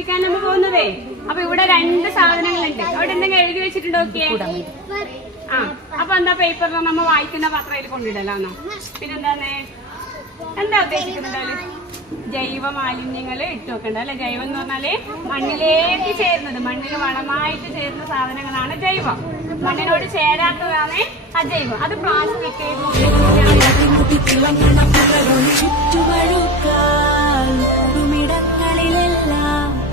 ചോദിക്കാനാണ് പോകുന്നതേ. അപ്പൊ ഇവിടെ 2 സാധനങ്ങളുണ്ട്. അവിടെ എന്തെങ്കിലും എഴുതി വെച്ചിട്ടുണ്ടോ? നോക്കിയേ. ആ അപ്പൊ എന്താ പേപ്പറിൽ നമ്മ വായിക്കുന്ന പാത്രയിൽ കൊണ്ടിടലാന്നോ? പിന്നെന്താന്ന് എന്താ ഉദ്ദേശിക്കുന്നത്? ജൈവ മാലിന്യങ്ങൾ ഇട്ട് വെക്കണ്ട അല്ലെ. ജൈവം എന്ന് പറഞ്ഞാല് മണ്ണിലേക്ക് ചേരുന്നത്, മണ്ണിന് വളമായിട്ട് ചേരുന്ന സാധനങ്ങളാണ് ജൈവം. മണ്ണിനോട് ചേരാത്തതാണ് അജൈവം. അത് പ്ലാസ്റ്റിക്,